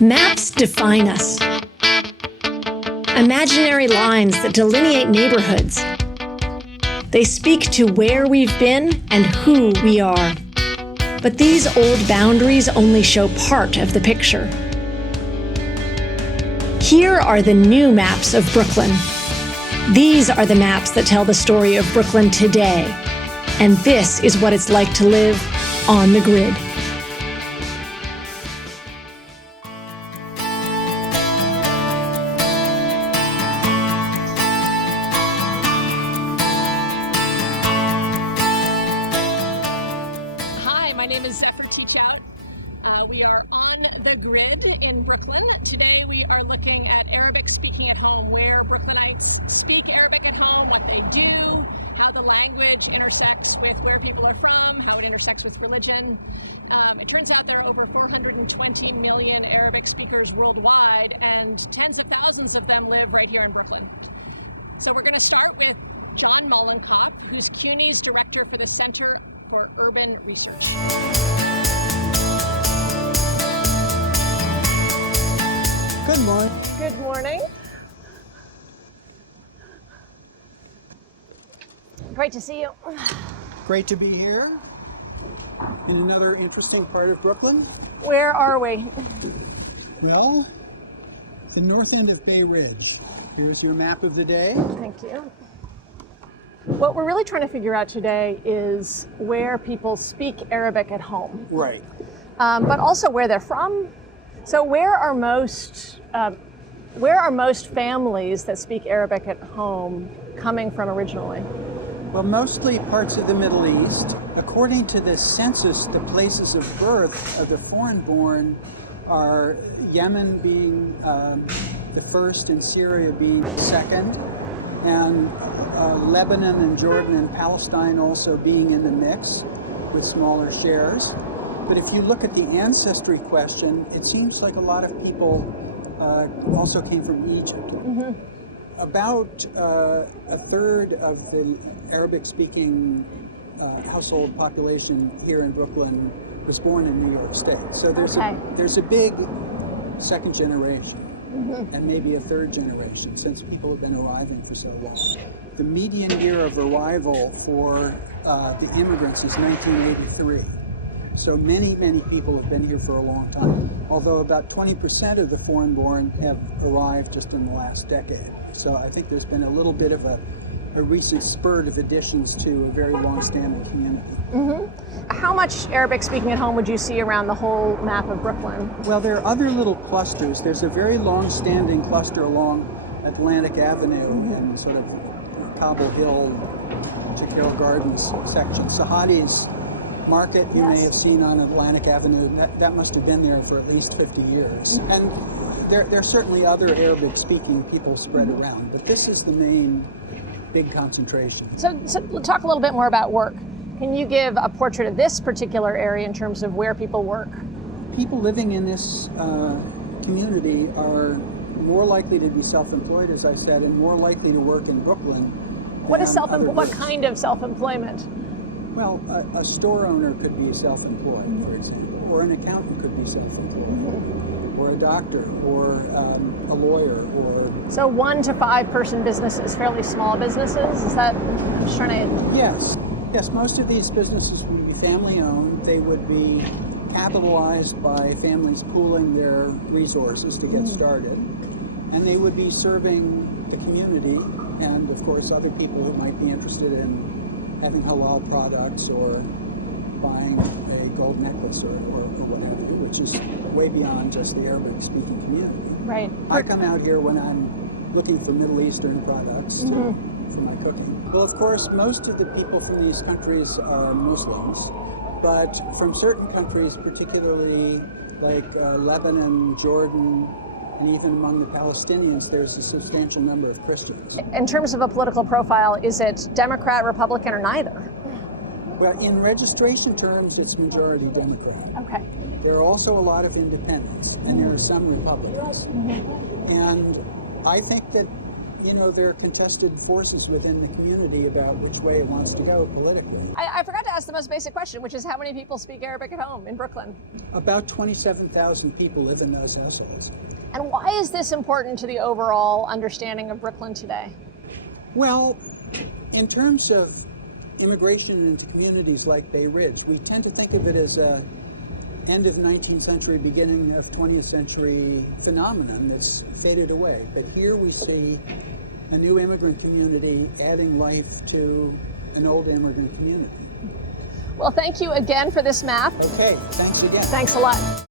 Maps define us. Imaginary lines that delineate neighborhoods. They speak to where we've been and who we are. But these old boundaries only show part of the picture. Here are the new maps of Brooklyn. These are the maps that tell the story of Brooklyn today. And this is what it's like to live on the grid. Hi, my name is Zephyr Teachout. We are on the grid in Brooklyn. Today we are looking at Arabic speaking at home, where Brooklynites speak Arabic at home, what they do, how the language intersects with where people are from, how it intersects with religion. It turns out there are over 420 million Arabic speakers worldwide, and tens of thousands of them live right here in Brooklyn. So we're going to start with John Mollenkopf, who's CUNY's director for the Center for Urban Research. Good morning. Good morning. Great to see you. Great to be here in another interesting part of Brooklyn. Where are we? Well, the north end of Bay Ridge. Here's your map of the day. Thank you. What we're really trying to figure out today is where people speak Arabic at home, Right. but also where they're from. So where are most families that speak Arabic at home coming from originally? Well, mostly parts of the Middle East. According to the census, the places of birth of the foreign-born are Yemen being the first and Syria being the second, and Lebanon and Jordan and Palestine also being in the mix with smaller shares. But if you look at the ancestry question, it seems like a lot of people also came from Egypt. Mm-hmm. About a third of the Arabic-speaking household population here in Brooklyn was born in New York State. So there's a big second generation. Mm-hmm. And maybe a third generation, since people have been arriving for so long. The median year of arrival for the immigrants is 1983. So many people have been here for a long time, although about 20% of the foreign-born have arrived just in the last decade. So I think there's been a little bit of a recent spurt of additions to a very long-standing community. Mm-hmm. How much Arabic speaking at home would you see around the whole map of Brooklyn? Well, there are other little clusters. There's a very long-standing cluster along Atlantic Avenue and sort of Cobble Hill, Jekyll Gardens section. Sahadi's Market, you may have seen on Atlantic Avenue. That must have been there for at least 50 years. And there are certainly other Arabic-speaking people spread around, but this is the main big concentration. So talk a little bit more about work. Can you give a portrait of this particular area in terms of where people work? People living in this community are more likely to be self-employed, as I said, and more likely to work in Brooklyn. What kind of self-employment? Well, a store owner could be self-employed, for example, or an accountant could be self-employed, or a doctor, or a lawyer, or... So 1 to 5 person businesses, fairly small businesses? Is that, I'm just trying to... Yes, most of these businesses would be family-owned. They would be capitalized by families pooling their resources to get started. And they would be serving the community and, of course, other people who might be interested in having halal products or buying a gold necklace or whatever, which is way beyond just the Arabic-speaking community. Right. I come out here when I'm looking for Middle Eastern products for my cooking. Well, of course, most of the people from these countries are Muslims, but from certain countries, particularly like Lebanon, Jordan, and even among the Palestinians, there's a substantial number of Christians. In terms of a political profile, is it Democrat, Republican, or neither? Well, in registration terms, it's majority Democrat. Okay. There are also a lot of independents, and there are some Republicans. And I think that there are contested forces within the community about which way it wants to go politically. I forgot to ask the most basic question, which is how many people speak Arabic at home in Brooklyn? About 27,000 people live in those households. And why is this important to the overall understanding of Brooklyn today? Well, in terms of immigration into communities like Bay Ridge, we tend to think of it as a end of 19th century, beginning of 20th century phenomenon that's faded away. But here we see a new immigrant community adding life to an old immigrant community. Well, thank you again for this map. Okay, thanks again. Thanks a lot.